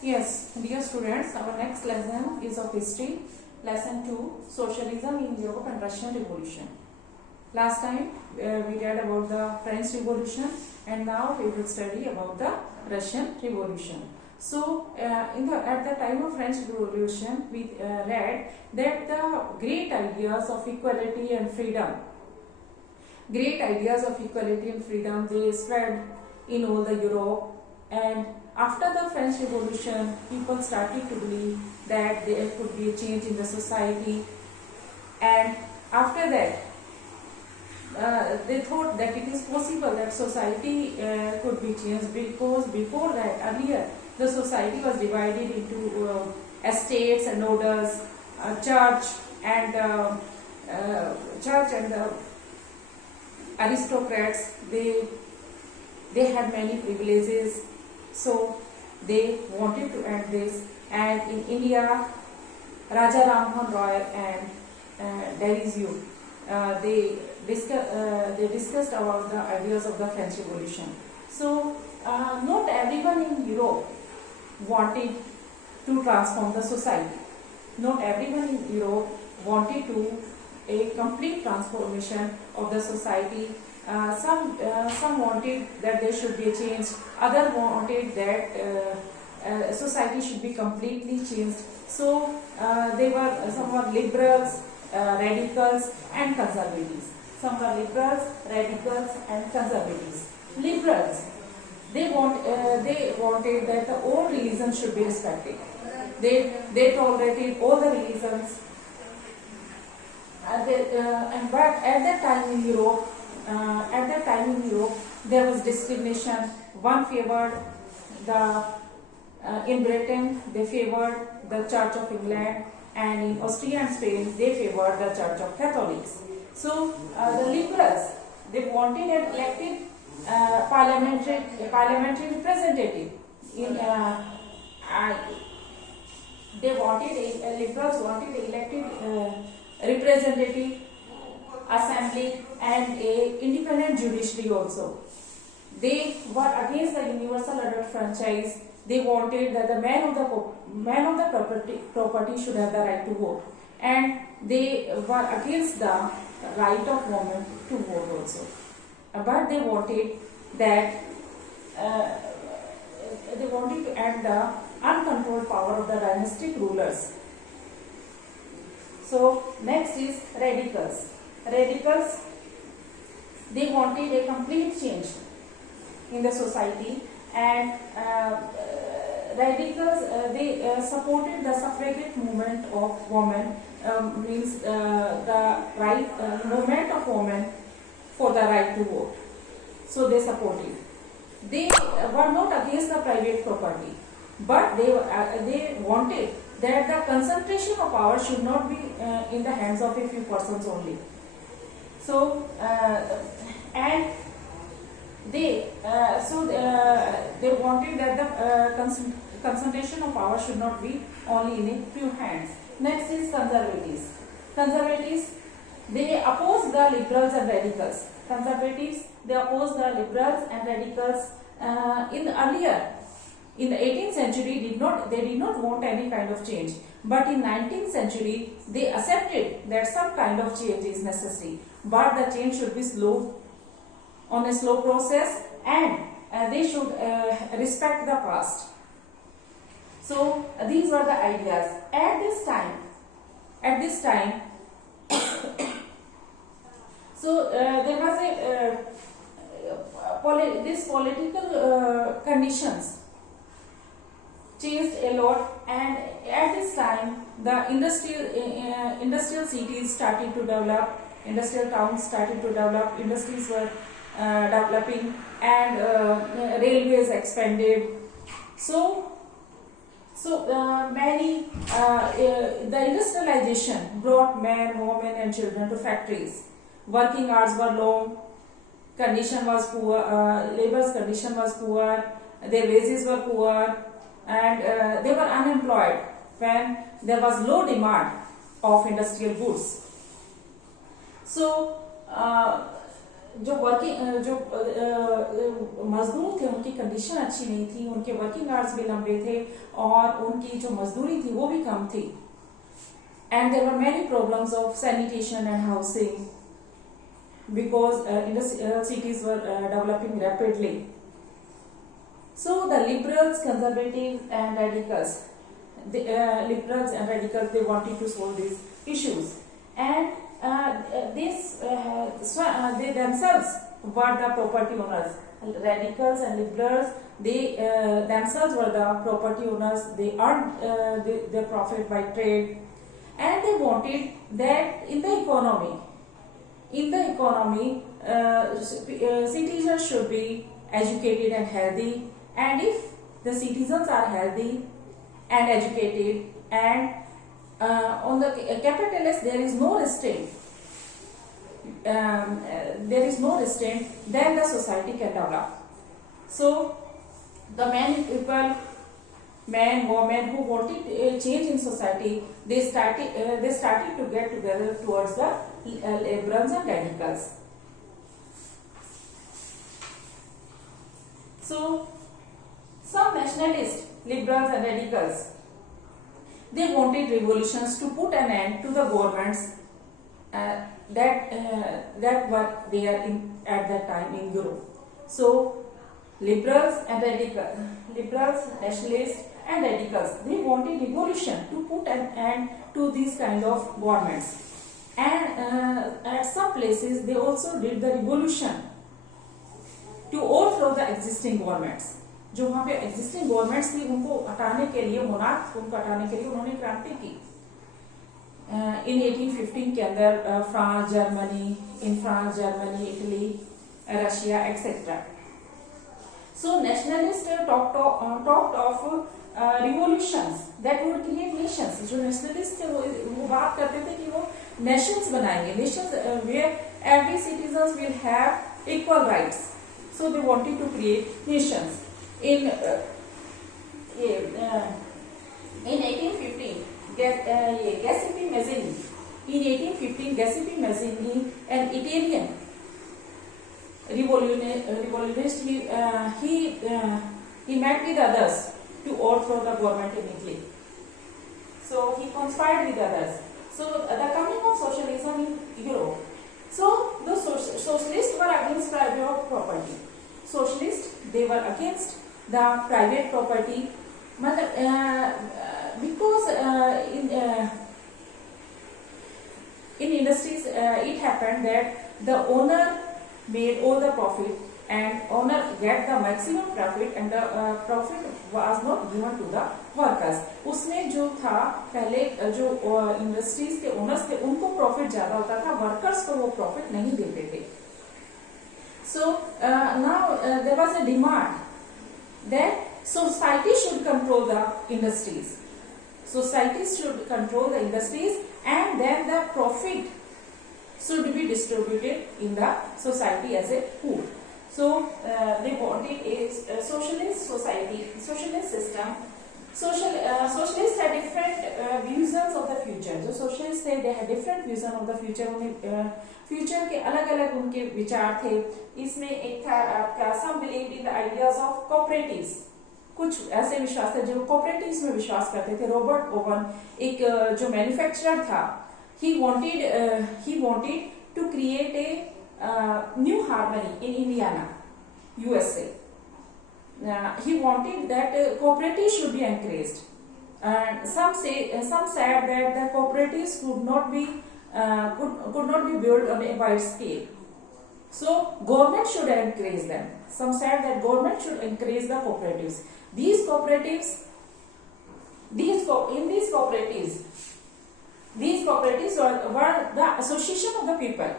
Yes, dear students, our next lesson is of history. Lesson 2, Socialism in Europe and Russian Revolution. Last time we read about the French Revolution, and now we will study about the Russian Revolution. So, at the time of French Revolution, we read that the great ideas of equality and freedom, they spread in all the Europe. And after the French Revolution, people started to believe that there could be a change in the society, and after that they thought that it is possible that society could be changed, because before that, earlier, the society was divided into estates and orders, church and aristocrats. They had many privileges, so they wanted to end this. And in India, Raja Rammohn Roy and Derizio, they discussed about the ideas of the French Revolution. So not everyone in Europe wanted to transform the society. Not everyone in Europe wanted to a complete transformation of the society. Some wanted that there should be a change. Others wanted that society should be completely changed. So some were liberals, radicals, and conservatives. Some were liberals, radicals, and conservatives. Liberals, they wanted that the all religions should be respected. They tolerated all the religions. But at that time in Europe, there was discrimination. One favored in Britain, they favored the Church of England, and in Austria and Spain, they favored the Church of Catholics. So the liberals, they wanted an elected parliamentary representative. Liberals wanted an elected representative assembly and a independent judiciary also. They were against the universal adult franchise. They wanted that the man of the property should have the right to vote, and they were against the right of women to vote also. But they wanted that they wanted to end the uncontrolled power of the dynastic rulers. So next is radicals. Radicals, they wanted a complete change in the society, and radicals, they supported the suffragette movement of women, means the right movement of women for the right to vote. So they supported. They were not against the private property, but they wanted that the concentration of power should not be in the hands of a few persons only. So they wanted that the concentration of power should not be only in a few hands. Next is conservatives. Conservatives, they oppose the liberals and radicals. Conservatives, they oppose the liberals and radicals. In the 18th century, they did not want any kind of change. But in 19th century, they accepted that some kind of change is necessary. But the change should be on a slow process, and they should respect the past. So these were the ideas. At this time, so there was this political conditions changed a lot, and at this time the industrial cities started to develop, industrial towns started to develop, industries were developing, and railways expanded. So the industrialization brought men, women, and children to factories. Working hours were long, condition was poor, labor's condition was poor, their wages were poor, and they were unemployed when there was low demand of industrial goods. So जो working जो मजदूर थे उनकी condition अच्छी नहीं थी, उनके working hours भी लंबे थे और उनकी जो मजदूरी थी वो भी कम थी. And there were many problems of sanitation and housing because cities were developing rapidly. So the liberals, conservatives, and radicals, they wanted to solve these issues, and they themselves were the property owners. Radicals and liberals, they themselves were the property owners. They earned their profit by trade, and they wanted that in the economy, citizens should be educated and healthy. And if the citizens are healthy and educated, and on the capitalists there is no restraint, then the society can develop. So the many people, men, women who wanted change in society, they started to get together towards the liberals and radicals. So some nationalists, liberals and radicals, they wanted revolutions to put an end to the governments that were there at that time in Europe. So liberals, nationalists and radicals, they wanted revolution to put an end to these kind of governments. And at some places they also did the revolution to overthrow the existing governments. जो वहाँ पे existing governments थी उनको हटाने के लिए, monarch उनको हटाने के लिए उन्होंने क्रांति की. इन 1815 के अंदर France, Germany, Italy, Russia etcetera. So nationalists talked of revolutions that would create nations. जो nationalists थे वो बात करते थे कि वो nations बनाएंगे, nations where every citizens will have equal rights. So they wanted to create nations. In 1815, Giuseppe Mazzini. In 1815, Giuseppe Mazzini, an Italian revolutionist, he met with others to overthrow the government in Italy. So he conspired with others. So the coming of socialism in Europe. So the socialists were against private property. Socialists, they were against the private property, because in industries it happened that the owner made all the profit and owner get the maximum profit, and the profit was not given to the workers. उसमें जो था पहले जो industries के owners थे उनको profit ज्यादा होता था, वर्कर्स को वो प्रॉफिट नहीं देते थे. So now there was a demand that society should control the industries. Societies should control the industries, and then the profit should be distributed in the society as a whole. So they wanted a socialist society, socialist system. Socialists had different visions of the future. जो socialists थे, they had different vision of the future. उन्हें future के अलग-अलग उनके विचार थे. इसमें एक था आपका some believed in the ideas of cooperatives. कुछ ऐसे विश्वास थे जो cooperatives में विश्वास करते थे. रॉबर्ट ओवन एक जो मैन्युफैक्चरर था, he wanted to create a new harmony in Indiana, USA. He wanted that cooperatives should be encouraged, and some said that the cooperatives could not be built on a wide scale. So government should encourage them. Some said that government should encourage the cooperatives. These cooperatives were the association of the people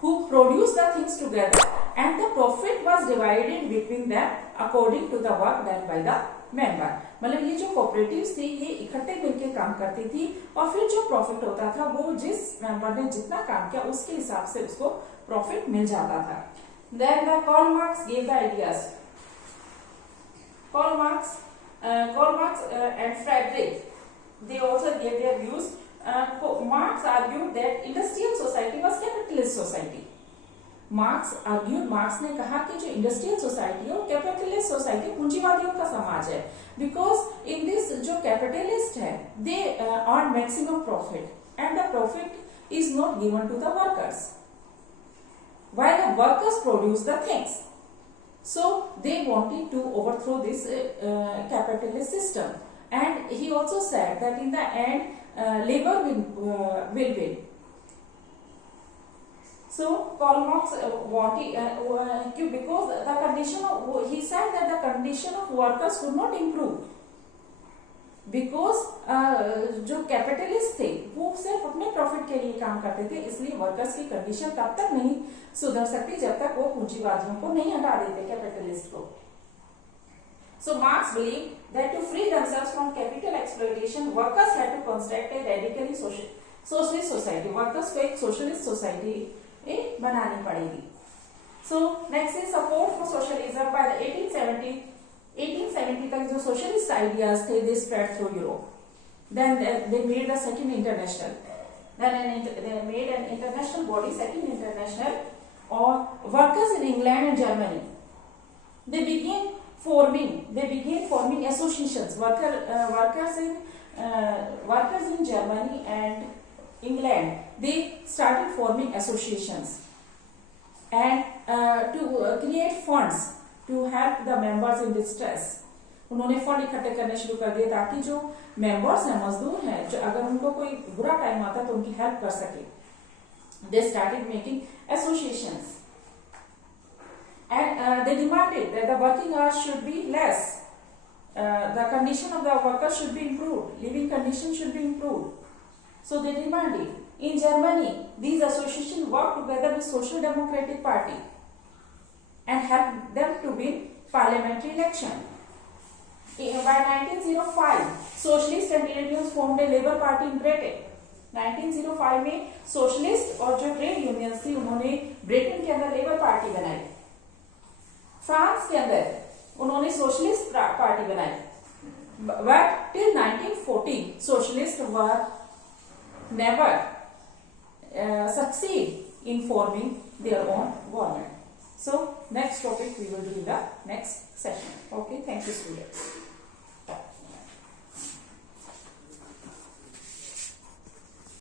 who produced the things together, and the profit was divided between them according to the work done by the member. मतलब ये जो cooperatives थी ये इकट्ठे मिलकर काम करती थी, और फिर जो प्रॉफिट होता था वो जिस मेंबर ने जितना काम किया उसके हिसाब से उसको प्रॉफिट मिल जाता था. Then the Karl Marx gave the ideas. Karl Marx and Friedrich, they also gave their views. Marx argued that industrial society was capitalist society. Marx ने कहा कि जो इंडस्ट्रियल सोसाइटी और कैपिटलिस्ट सोसाइटी पूंजीवादियों का समाज है, बिकॉज इन दिस जो कैपिटलिस्ट है they earn maximum profit and the profit is not given to the workers while the workers produce the things. So they wanted to overthrow this capitalist system, and he also said that in the end labor will win. So Karl Marx wanted because the condition of, he said that the condition of workers could not improve because जो capitalist थे वो सिर्फ अपने profit के लिए काम करते थे, इसलिए वर्कर्स की कंडीशन तब तक नहीं सुधर सकती जब तक वो पूंजीवादियों को नहीं हटा देते कैपिटलिस्ट को. So Marx believe that to free themselves from capital exploitation workers had to construct a radically socialist society. Workers को एक सोशलिस्ट सोसाइटी बनानी पड़ेगी. So next is support for socialism. By the 1870 तक जो सोशलिस्ट आइडियाज थे they spread through Europe. Then they made the second international. Then they made an international body, second international, or workers in England and Germany. They began forming associations. Workers in Germany and England, they started forming associations and to create funds to help the members in distress. उन्होंने fund इकट्ठे करने शुरू कर दिए ताकि जो members हैं, मजदूर हैं, जो अगर उनको कोई बुरा टाइम आता है तो उनकी हेल्प कर सके. They started making associations and they demanded that the working hours should be less. The condition of the workers should be improved. Living conditions should be improved. So they demanded. In Germany, these associations worked together with Social Democratic Party and helped them to win parliamentary election. By 1905, socialists and trade unions formed a labor party in Britain. 1905 में socialist और जो trade unions थी उन्होंने Britain के अंदर labour party बनाई. France के अंदर उन्होंने सोशलिस्ट पार्टी बनाई. But till 1940 socialist were never succeed in forming their own government. So next topic we will do in the next session. Okay, thank you students.